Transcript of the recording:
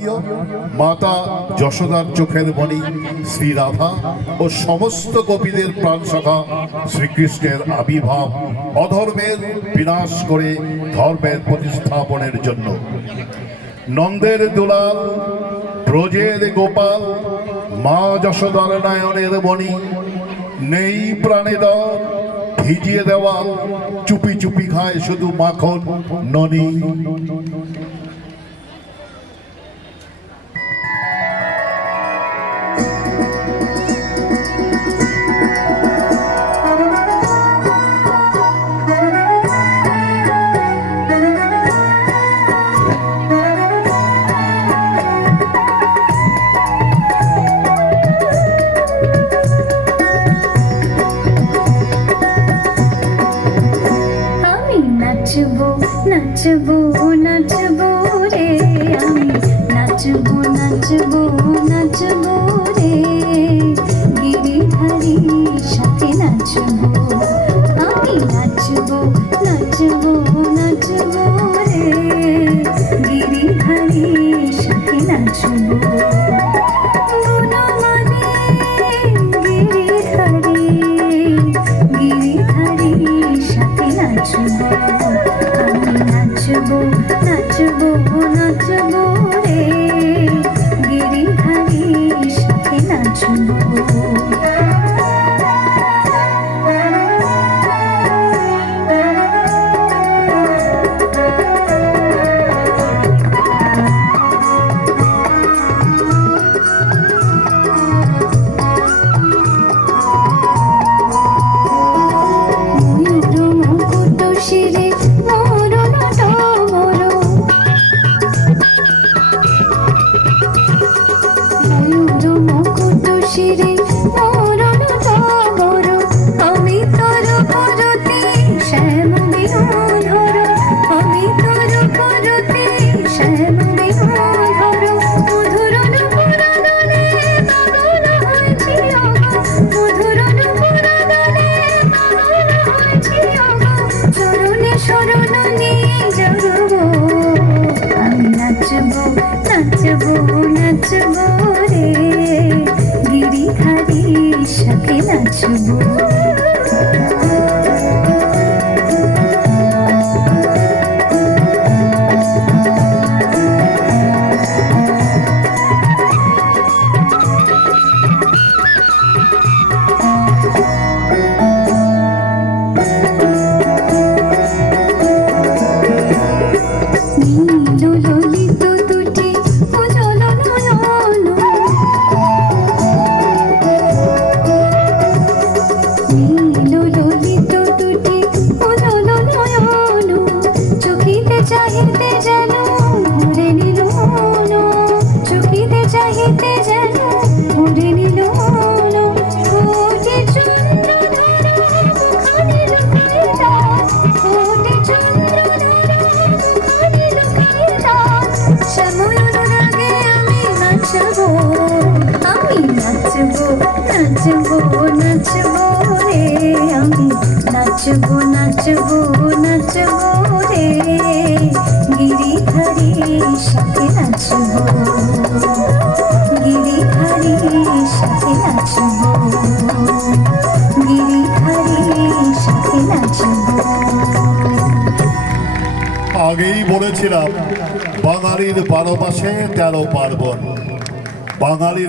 প্রাণপ্রিয় মাতা যশোদার চোখের মণি শ্রী রাধা ও সমস্ত গোপীদের প্রাণসখা শ্রীকৃষ্ণের আবির্ভাব অধর্মের বিনাশ করে ধর্মের প্রতিস্থাপনের জন্য। নন্দের দুলাল, ব্রজের গোপাল, মা যশোদার নয়নের মণি, নেই প্রাণে দর, ভিজিয়ে দেওয়াল, চুপি চুপি খায় শুধু মাখন ননি। নাচবো নাচবো নাচবো রে, আমি নাচবো নাচবো নাচবো রে, গিরিধারীর সাথে নাচবো। আমি নাচবো নাচবো নাচবো রে, গিরিধারীর সাথে নাচবো। নাচবো নাচবো নাচবো রে, গিরিধারীর সাথে নাচবো। নাচবো নাচবো রে, গিরিধারীর সাথে নাচবো। নাচবো নাচবো রে, আমি নাচবো নাচবো নাচবো রে, গিরিধারীর সাথে নাচবো, গিরিধারীর সাথে নাচবো, গিরিধারীর সাথে নাচবো। আগেই বলেছিলাম বাঙালির 12 মাসে 13 পার্বণ। বাঙালির